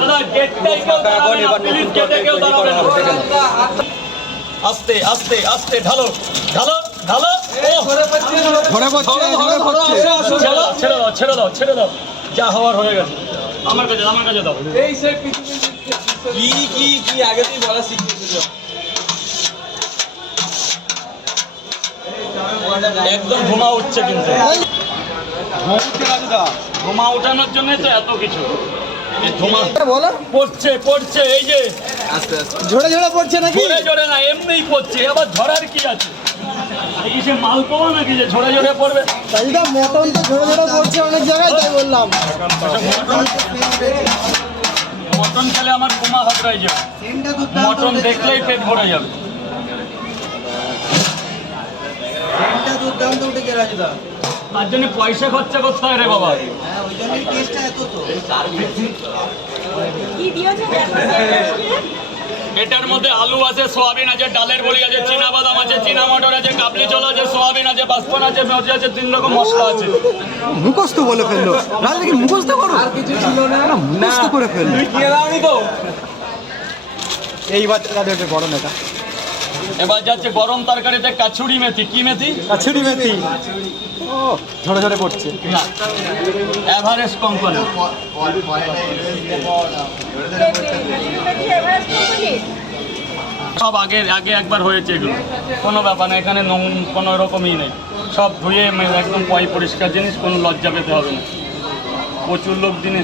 দাদা গেটটাই কেউ দাঁড়াবে না, প্লিজ গেটে কেউ দাঁড়াবে না। আস্তে আস্তে আস্তে ঢালো ঢালো ঢালো। ছেড়ে দাও ছেড়ে দাও ছেড়ে দাও, যা হওয়ার হয়ে গেছে। আমার কাছে দাও। এই সে কি কি কি আগে থেকে বলা শিখিয়েছিল। একদম ঘুমা উঠছে কিন্তু ধোঁয়া উঠানোর জন্য তো এত কিছু। পড়ছে পড়ছে, এই যে ঝরে ঝরে পড়ছে নাকি? জোরে জোরে না, এমনিই পড়ছে। আবার ঝরার কি আছে? এই কি সে মালপোয়া নাকি যে ঝরে ঝরে পড়বে? তাইটা মটন তো ঝরে ঝরে পড়ছে অনেক জায়গায়, তাই বললাম। মটন খেলে আমার কোমা হাতড়াই যাবে, মটন দেখলেই পেট ভরে যাবে। দুর্দান্ত উঠেছে রাজুদা, তার জন্য পয়সা খরচা করতে হয় রে বাবা। ওই জন্যই টেস্টটা এত তো। এটার মধ্যে আলু আছে, সোয়াবিন আছে, ডালের বড়ি আছে, চীনা বাদাম আছে, চীনা মটর আছে, কাবলি ছোলা আছে, সোয়াবিন আছে, বাসপন আছে, মেথি আছে, 3 রকম মশলা আছে। মুখস্থ বলে ফেললো রাজুদা, কি মুখস্থ করো? আর কিছু ছিল না, মুখস্থ করে ফেললো। তুই কিনে দাওনি তো? এই বাচ্চাটা বড় নেতা। এবার যাচ্ছে গরম তরকারিতে কাছুরি মেথি। কি মেথি? কাছুরি মেথি। ও ঝরে ঝরে পড়ছে না, এভারেস্ট কোম্পানি। সব আগে আগে একবার হয়েছে, এগুলো কোনো ব্যাপার না। এখানে কোনো রকমই নেই, সব ধুয়ে একদম পরিষ্কার জিনিস, কোনো লজ্জা পেতে হবে না। প্রচুর লোক দিনে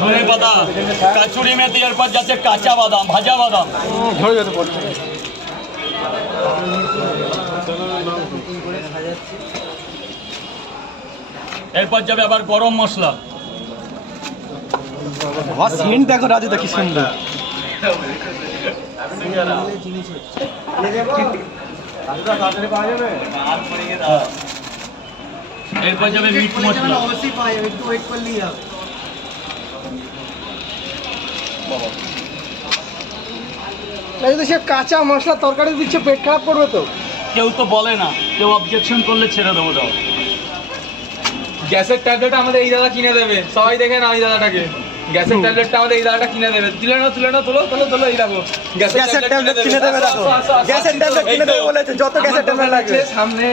ধনে পাতা, কাচুরি মেথি, এরপর যাচ্ছে কাঁচা বাদাম, ভাজা বাদাম। ঝরে ঝরে পড়ছে। এরপর যাবে আবার গরম মশলা। সেন্ট দেখো রাজুদা কি সুন্দর। এরপর যাবে মিট মশলা। অবশ্যই পাওয়া যাবে, একটু ওয়েট করলেই হবে। রাজুদা সে কাঁচা মশলা তরকারি দিচ্ছে, পেট খারাপ করবে তো? কেউ তো বলে না, কেউ অবজেকশন করলে ছেড়ে দেবো। দাও গ্যাসের ট্যাবলেট আমাদের এই দাদা কিনে দেবে, সবাই দেখে না এই দাদাটাকে। গ্যাসের ট্যাবলেটটা আমাদের এই দাদাটা কিনে দেবে। তুলে না তোলো তোলো তোলো, এই দেখো গ্যাসের ট্যাবলেট কিনে দেবে। দেখো গ্যাসের ট্যাবলেট কিনে দেবে বলেছে, যত গ্যাসের ট্যাবলেট লাগবে। সামনে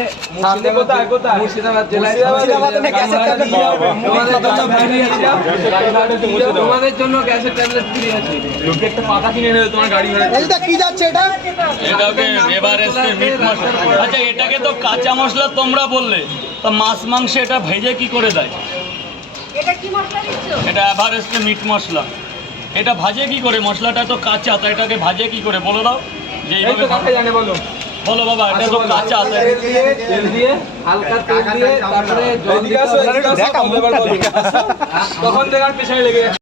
কোথায় কোথায় মুর্শিদাবাদ জেলায় গ্যাসের ট্যাবলেট কিনে দেবে। তোমাদের জন্য গ্যাসের ট্যাবলেট ফ্রি আছে। লোকে একটা পাতা কিনে নেবে তোমার গাড়ি ভাড়া। রাজুদা কি যাচ্ছে এটা? এটাকে এভারেস্টের মিট মশলা। আচ্ছা, এটাকে তো কাঁচা মশলা তোমরা বললে, তা মাছ মাংসে এটা ভেজে কি করে দেয়? এটা কি মশলা দিচ্ছ? এটা এভারেস্টের মিট মশলা। এটা ভাজে কি করে? মশলাটা তো কাঁচা, তো এটাকে ভাজে কি করে বলে দাও। যে এই এইভাবে তো কাকে জানে বলো। বলো বাবা, এটা তো কাঁচা। তেল দিয়ে হালকা তেল দিয়ে তারপরে জল দিয়ে দেখা মুখটা দেখা। তখন দেখার পেছনে লেগে